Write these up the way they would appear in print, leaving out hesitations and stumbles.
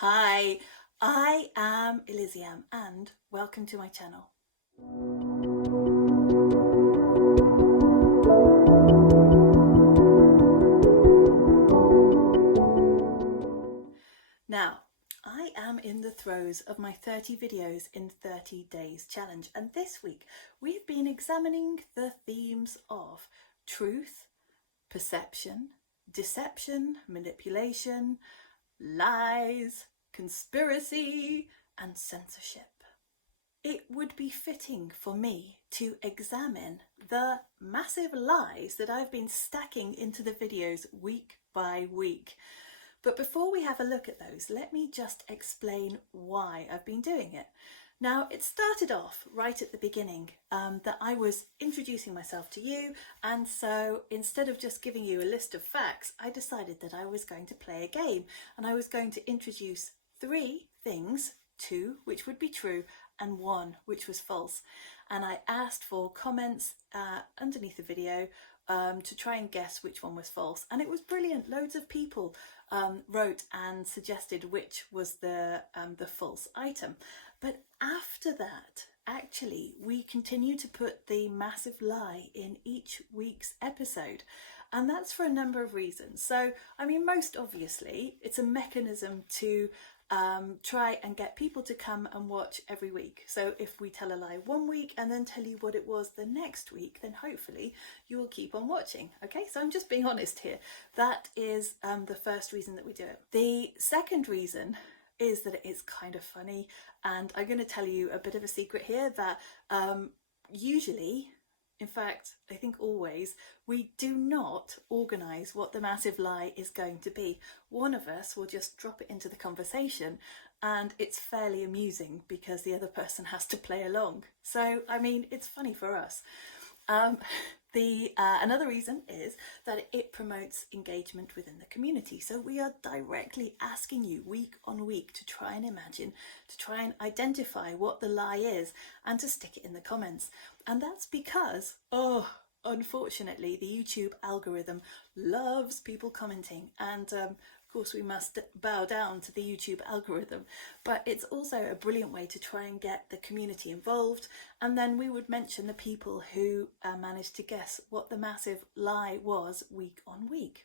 Hi, I am Eliziam and welcome to my channel. Now, I am in the throes of my 30 videos in 30 days challenge, and this week we've been examining the themes of truth, perception, deception, manipulation, lies, conspiracy, and censorship. It would be fitting for me to examine the massive lies that I've been stacking into the videos week by week. But before we have a look at those, let me just explain why I've been doing it. Now, it started off right at the beginning that I was introducing myself to you, and so instead of just giving you a list of facts, I decided that I was going to play a game, and I was going to introduce 3 things, 2 which would be true and 1 which was false. And I asked for comments underneath the video to try and guess which one was false, and it was brilliant. Loads of people wrote and suggested which was the false item. But after that, actually, we continue to put the massive lie in each week's episode, and that's for a number of reasons. So, I mean, most obviously, it's a mechanism to try and get people to come and watch every week. So if we tell a lie one week and then tell you what it was the next week, then hopefully you will keep on watching. Okay, so I'm just being honest here. That is the first reason that we do it. The second reason is that it is kind of funny, and I'm going to tell you a bit of a secret here that usually, in fact, I think always, we do not organise what the massive lie is going to be. One of us will just drop it into the conversation, and it's fairly amusing because the other person has to play along. So, I mean, it's funny for us. Another reason is that it promotes engagement within the community. So we are directly asking you week on week to try and imagine, to try and identify what the lie is, and to stick it in the comments. And that's because, unfortunately, the YouTube algorithm loves people commenting, and of course we must bow down to the YouTube algorithm, but it's also a brilliant way to try and get the community involved. And then we would mention the people who managed to guess what the massive lie was week on week.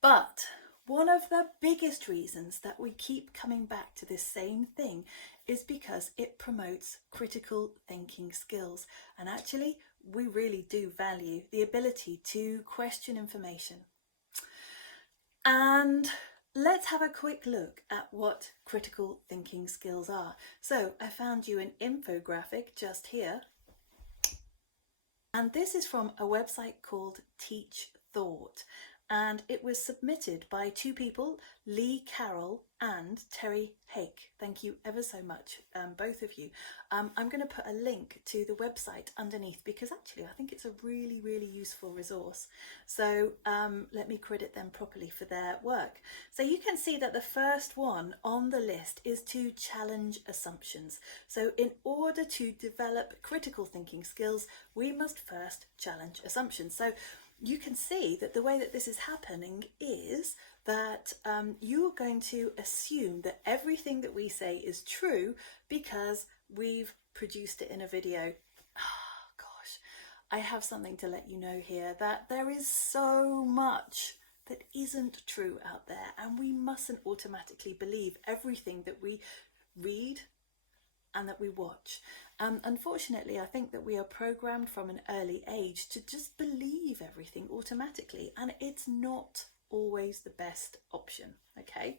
But one of the biggest reasons that we keep coming back to this same thing is because it promotes critical thinking skills. And actually, we really do value the ability to question information. And let's have a quick look at what critical thinking skills are. So I found you an infographic just here. And this is from a website called Teach Thought. And it was submitted by 2 people, Lee Carroll and Terry Hake. Thank you ever so much, both of you. I'm going to put a link to the website underneath because actually I think it's a really, really useful resource. So let me credit them properly for their work. So you can see that the first one on the list is to challenge assumptions. So in order to develop critical thinking skills, we must first challenge assumptions. So you can see that the way that this is happening is that you're going to assume that everything that we say is true because we've produced it in a video. Oh, gosh, I have something to let you know here, that there is so much that isn't true out there, and we mustn't automatically believe everything that we read and that we watch. Unfortunately, I think that we are programmed from an early age to just believe everything automatically, and it's not always the best option, okay?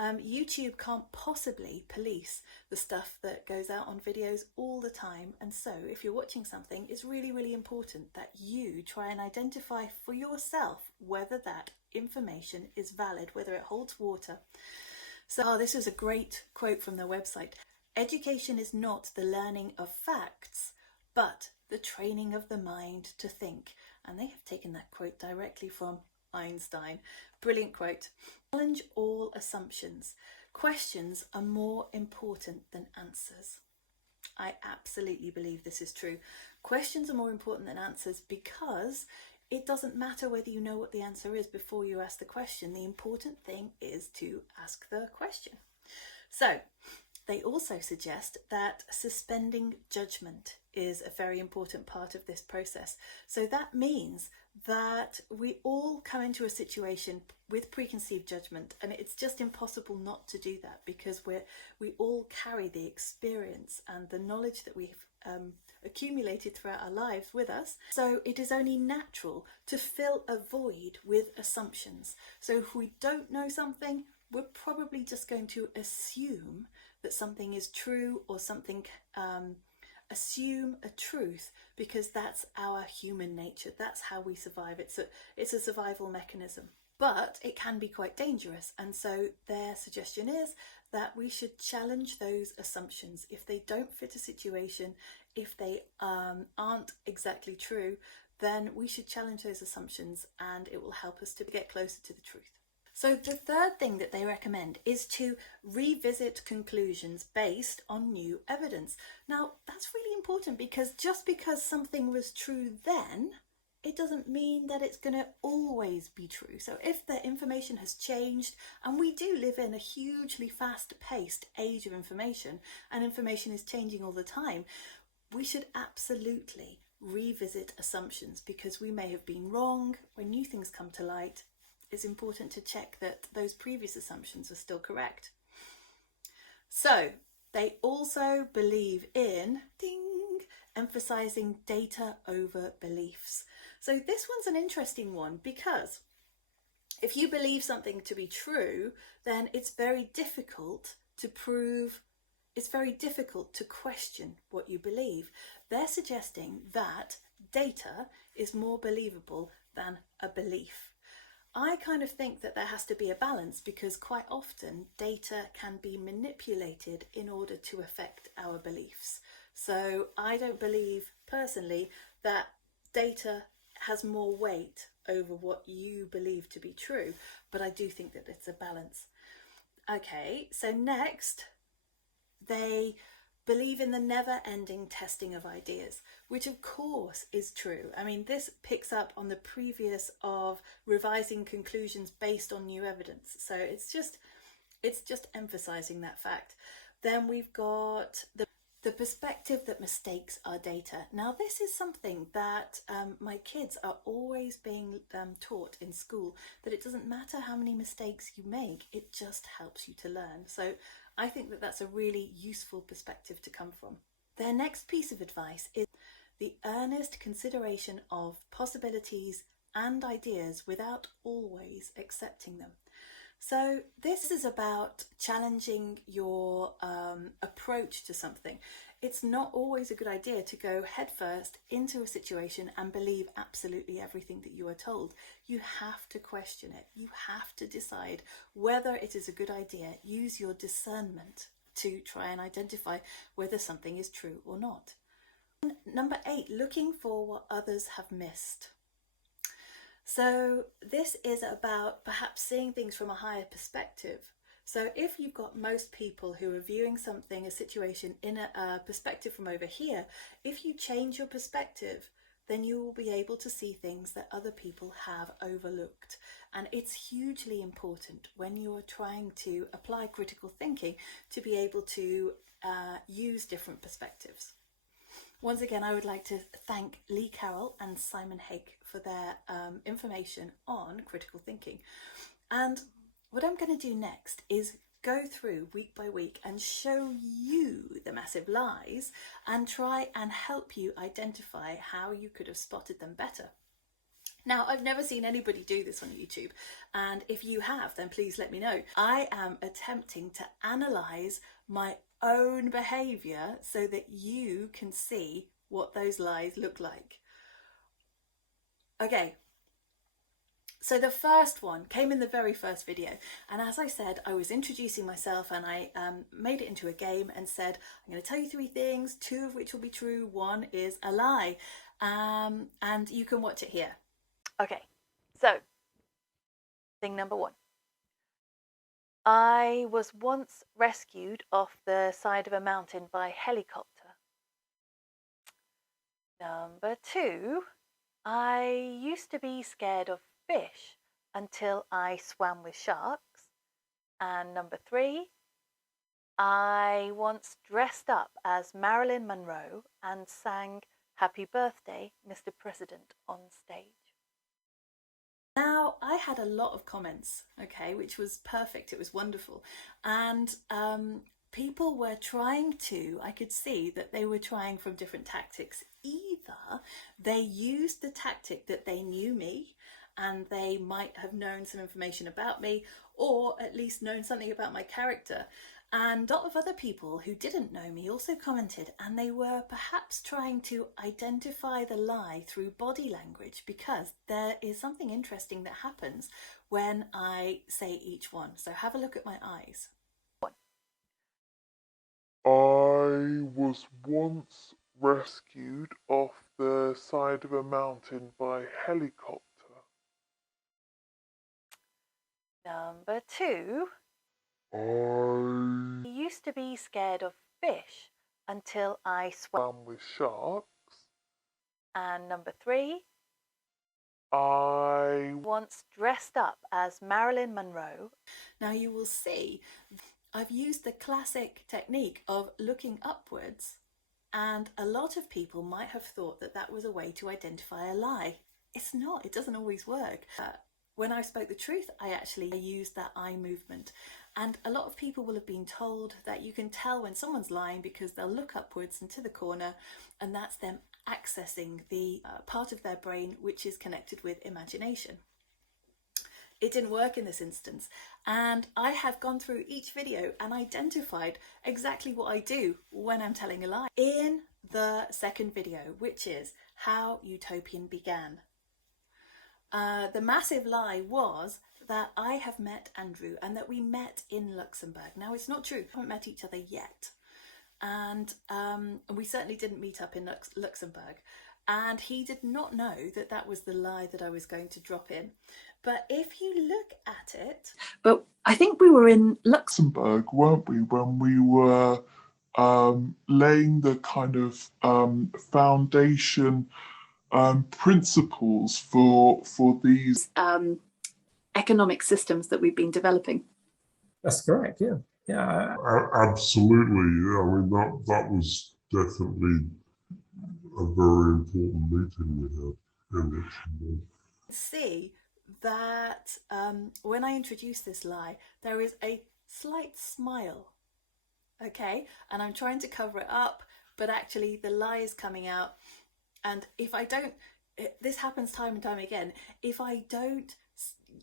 YouTube can't possibly police the stuff that goes out on videos all the time, and so if you're watching something, it's really, really important that you try and identify for yourself whether that information is valid, whether it holds water. So this is a great quote from their website. Education is not the learning of facts, but the training of the mind to think. And they have taken that quote directly from Einstein. Brilliant quote. Challenge all assumptions. Questions are more important than answers. I absolutely believe this is true. Questions are more important than answers because it doesn't matter whether you know what the answer is before you ask the question. The important thing is to ask the question. So they also suggest that suspending judgment is a very important part of this process. So that means that we all come into a situation with preconceived judgment, and it's just impossible not to do that, because we all carry the experience and the knowledge that we've accumulated throughout our lives with us. So it is only natural to fill a void with assumptions. So if we don't know something, we're probably just going to assume that something is true, or something, assume a truth, because that's our human nature. That's how we survive. It's a survival mechanism. But it can be quite dangerous, and so their suggestion is that we should challenge those assumptions. If they don't fit a situation, if they aren't exactly true, then we should challenge those assumptions, and it will help us to get closer to the truth. So the third thing that they recommend is to revisit conclusions based on new evidence. Now, that's really important, because just because something was true then, it doesn't mean that it's going to always be true. So if the information has changed, and we do live in a hugely fast-paced age of information, and information is changing all the time, we should absolutely revisit assumptions, because we may have been wrong. When new things come to light, it's important to check that those previous assumptions are still correct. So they also believe in emphasizing data over beliefs. So this one's an interesting one, because if you believe something to be true, then it's very difficult to prove, it's very difficult to question what you believe. They're suggesting that data is more believable than a belief. I kind of think that there has to be a balance, because quite often data can be manipulated in order to affect our beliefs. So I don't believe personally that data has more weight over what you believe to be true, but I do think that it's a balance. Okay, so next, they believe in the never-ending testing of ideas, which of course is true. I mean, this picks up on the previous of revising conclusions based on new evidence. So it's just emphasizing that fact. Then we've got the perspective that mistakes are data. Now, this is something that my kids are always being taught in school, that it doesn't matter how many mistakes you make, it just helps you to learn. So I think that that's a really useful perspective to come from. Their next piece of advice is the earnest consideration of possibilities and ideas without always accepting them. So this is about challenging your approach to something. It's not always a good idea to go headfirst into a situation and believe absolutely everything that you are told. You have to question it. You have to decide whether it is a good idea. Use your discernment to try and identify whether something is true or not. Number 8, looking for what others have missed. So this is about perhaps seeing things from a higher perspective. So if you've got most people who are viewing something, a situation, in a perspective from over here, if you change your perspective, then you will be able to see things that other people have overlooked. And it's hugely important when you're trying to apply critical thinking to be able to use different perspectives. Once again, I would like to thank Lee Carroll and Simon Hake for their information on critical thinking. And what I'm going to do next is go through week by week and show you the massive lies and try and help you identify how you could have spotted them better. Now, I've never seen anybody do this on YouTube, and if you have, then please let me know. I am attempting to analyse my own behaviour so that you can see what those lies look like. Okay, so the first one came in the very first video, and as I said, I was introducing myself, and I made it into a game and said, I'm going to tell you 3 things, 2 of which will be true, 1 is a lie, and you can watch it here. Okay, so thing number 1. I was once rescued off the side of a mountain by helicopter. Number 2, I used to be scared of fish until I swam with sharks. And number 3, I once dressed up as Marilyn Monroe and sang Happy Birthday, Mr. President on stage. Now, I had a lot of comments, okay, which was perfect. It was wonderful. And people were trying to, I could see that they were trying from different tactics. Either they used the tactic that they knew me and they might have known some information about me, or at least known something about my character. And a lot of other people who didn't know me also commented, and they were perhaps trying to identify the lie through body language, because there is something interesting that happens when I say each one. So have a look at my eyes. I was once rescued off the side of a mountain by helicopter. Number 2, I used to be scared of fish until I swam with sharks. And number 3, I once dressed up as Marilyn Monroe. Now you will see I've used the classic technique of looking upwards, and a lot of people might have thought that that was a way to identify a lie. It's not, it doesn't always work. When I spoke the truth, I actually used that eye movement. And a lot of people will have been told that you can tell when someone's lying because they'll look upwards and to the corner, and that's them accessing the part of their brain which is connected with imagination. It didn't work in this instance, and I have gone through each video and identified exactly what I do when I'm telling a lie in the second video, which is how Utopian began. The massive lie was that I have met Andrew and that we met in Luxembourg. Now, it's not true. We haven't met each other yet. And we certainly didn't meet up in Luxembourg. And he did not know that that was the lie that I was going to drop in. But if you look at it... But I think we were in Luxembourg, weren't we, when we were laying the kind of foundation principles for these economic systems that we've been developing. That's correct, yeah. Yeah. Absolutely. I mean, that was definitely a very important meeting we had in Luxembourg. See that when I introduce this lie, there is a slight smile, okay? And I'm trying to cover it up, but actually the lie is coming out. And if I don't, this happens time and time again, if I don't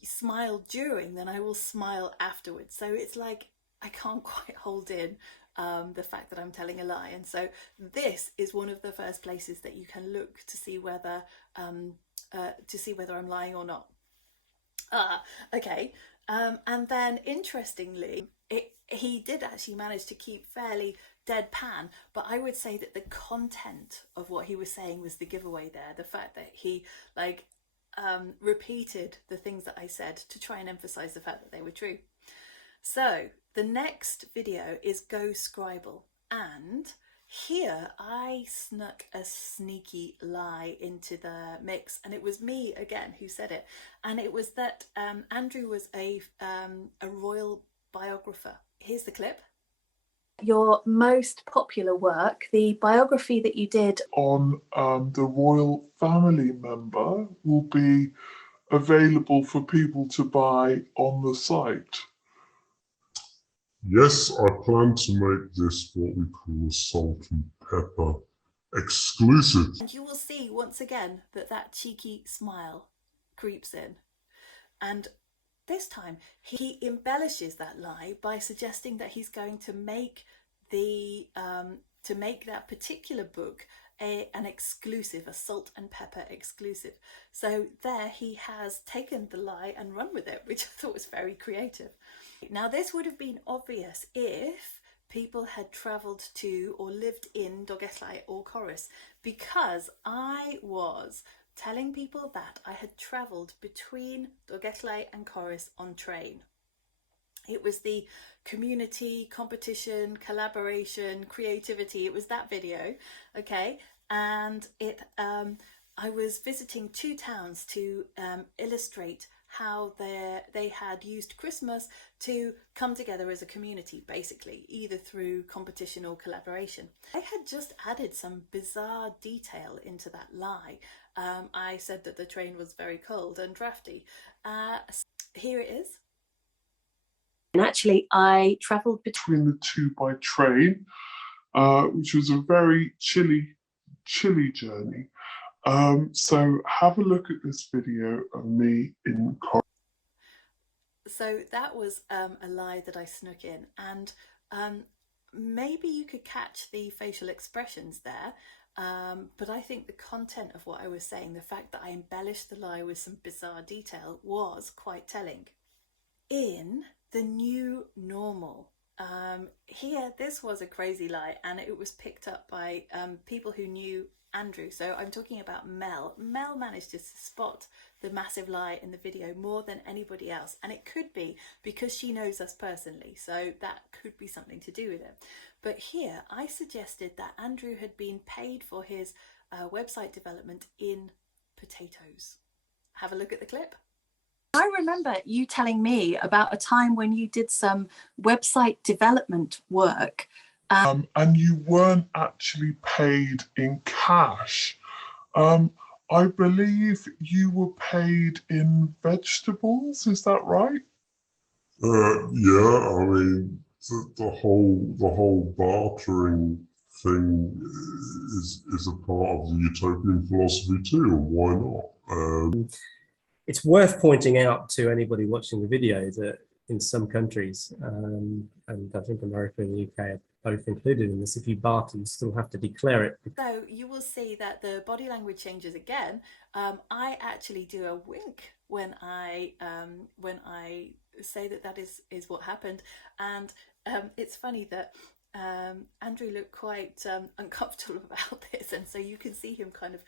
smile during, then I will smile afterwards. So it's like I can't quite hold in the fact that I'm telling a lie. And so this is one of the first places that you can look to see whether I'm lying or not. Okay. And then interestingly, he did actually manage to keep fairly deadpan, but I would say that the content of what he was saying was the giveaway there. The fact that he repeated the things that I said to try and emphasize the fact that they were true. So the next video is Go Scribble, and here I snuck a sneaky lie into the mix, and it was me again who said it, and it was that Andrew was a royal biographer. Here's the clip. Your most popular work, the biography that you did on the royal family member, will be available for people to buy on the site. Yes, I plan to make this what we call a salt and pepper exclusive. And you will see once again that that cheeky smile creeps in. And this time he embellishes that lie by suggesting that he's going to make that particular book an exclusive, a salt and pepper exclusive. So there he has taken the lie and run with it, which I thought was very creative. Now this would have been obvious if people had travelled to or lived in Dolgellau or Corus, because I was telling people that I had travelled between Dolgellau and Corus on train. It was the community, competition, collaboration, creativity. It was that video, okay? And it I was visiting 2 towns to illustrate how they had used Christmas to come together as a community, basically, either through competition or collaboration. I had just added some bizarre detail into that lie. I said that the train was very cold and drafty. Here it is. And actually, I travelled between the two by train, which was a very chilly journey. So have a look at this video of me in So that was a lie that I snuck in, and maybe you could catch the facial expressions there, but I think the content of what I was saying, the fact that I embellished the lie with some bizarre detail, was quite telling. In the new normal, here this was a crazy lie, and it was picked up by people who knew Andrew. So I'm talking about Mel. Mel managed to spot the massive lie in the video more than anybody else, and it could be because she knows us personally, so that could be something to do with it. But here I suggested that Andrew had been paid for his website development in potatoes. Have a look at the clip. I remember you telling me about a time when you did some website development work. and you weren't actually paid in cash. I believe you were paid in vegetables, is that right? Yeah, I mean, the whole bartering thing is a part of the utopian philosophy too, and why not? It's worth pointing out to anybody watching the video that in some countries, and I think America and the UK are both included in this, if you barter, you still have to declare it. So you will see that the body language changes again. I actually do a wink when I say that is what happened, and it's funny that Andrew looked quite uncomfortable about this, and so you can see him kind of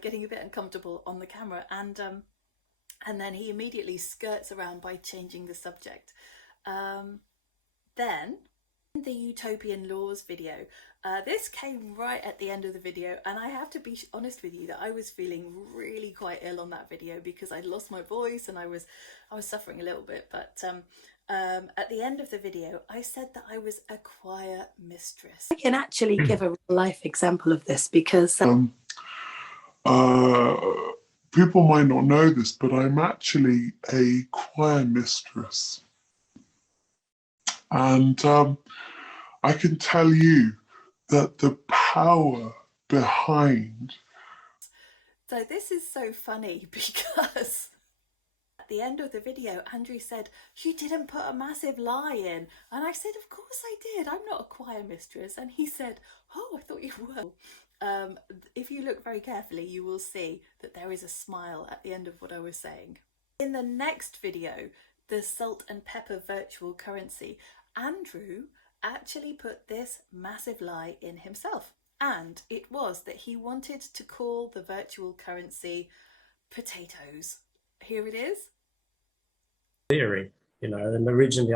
getting a bit uncomfortable on the camera, and then he immediately skirts around by changing the subject. Then in the Utopian Laws video, this came right at the end of the video, and I have to be honest with you that I was feeling really quite ill on that video because I'd lost my voice and I was suffering a little bit. But at the end of the video, I said that I was a choir mistress. I can actually give a real life example of this because people might not know this, but I'm actually a choir mistress. And I can tell you that the power behind... So this is so funny because at the end of the video, Andrew said, "You didn't put a massive lie in." And I said, "Of course I did. I'm not a choir mistress." And he said, "Oh, I thought you were." If you look very carefully, you will see that there is a smile at the end of what I was saying. In the next video, the salt and pepper virtual currency, Andrew actually put this massive lie in himself, and it was that he wanted to call the virtual currency potatoes. Here it is. Theory, you know, and originally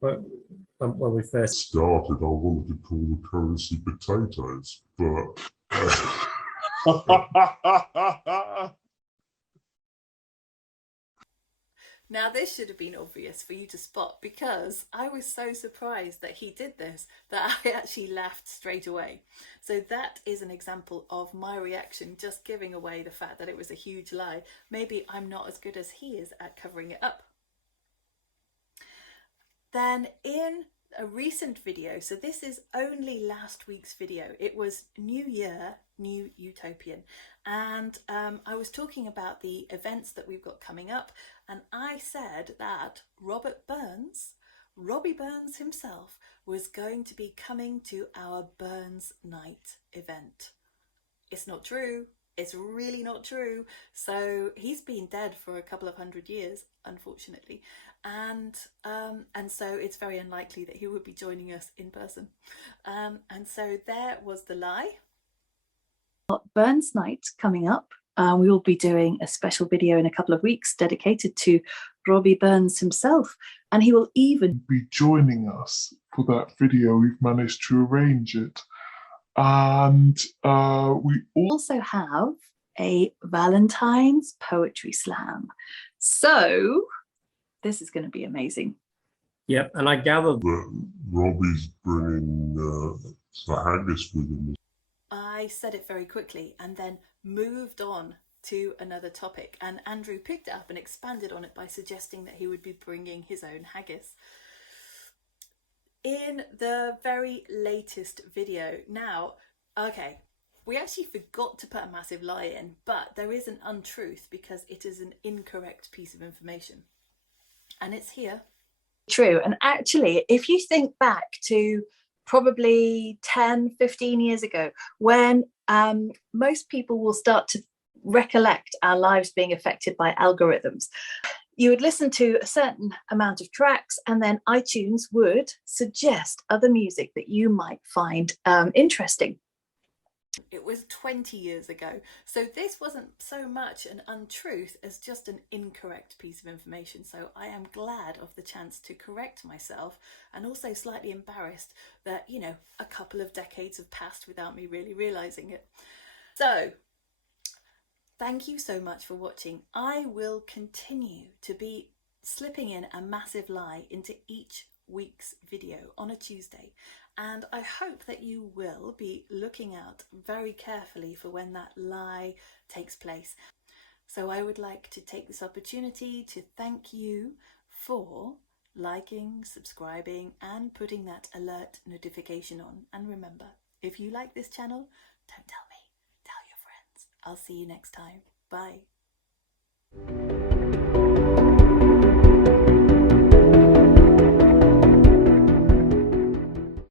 when we first started, I wanted to call the currency potatoes, but Now this should have been obvious for you to spot, because I was so surprised that he did this that I actually laughed straight away. So that is an example of my reaction, just giving away the fact that it was a huge lie. Maybe I'm not as good as he is at covering it up. Then in a recent video, so this is only last week's video, it was New Year, New Utopian, and I was talking about the events that we've got coming up, and I said that Robbie Burns himself, was going to be coming to our Burns Night event. It's not true. It's really not true. So he's been dead for a couple of 100 years, unfortunately, and so it's very unlikely that he would be joining us in person. And so there was the lie. Burns Night coming up. We will be doing a special video in a couple of weeks dedicated to Robbie Burns himself, and he will even be joining us for that video. We've managed to arrange it. and we also have a Valentine's Poetry Slam. So this is going to be amazing. Yep, and I gather that Robbie's bringing the haggis with him. I said it very quickly and then moved on to another topic, and Andrew picked it up and expanded on it by suggesting that he would be bringing his own haggis. In the very latest video, now, okay, we actually forgot to put a massive lie in, but there is an untruth because it is an incorrect piece of information. And it's here. True. And actually, if you think back to probably 10, 15 years ago, when most people will start to recollect our lives being affected by algorithms, you would listen to a certain amount of tracks and then iTunes would suggest other music that you might find interesting. It was 20 years ago, so this wasn't so much an untruth as just an incorrect piece of information. So I am glad of the chance to correct myself, and also slightly embarrassed that, you know, a couple of decades have passed without me really realizing it. So thank you so much for watching. I will continue to be slipping in a massive lie into each week's video on a Tuesday, and I hope that you will be looking out very carefully for when that lie takes place. So I would like to take this opportunity to thank you for liking, subscribing and putting that alert notification on. And remember, if you like this channel, don't tell me, tell your friends. I'll see you next time. Bye.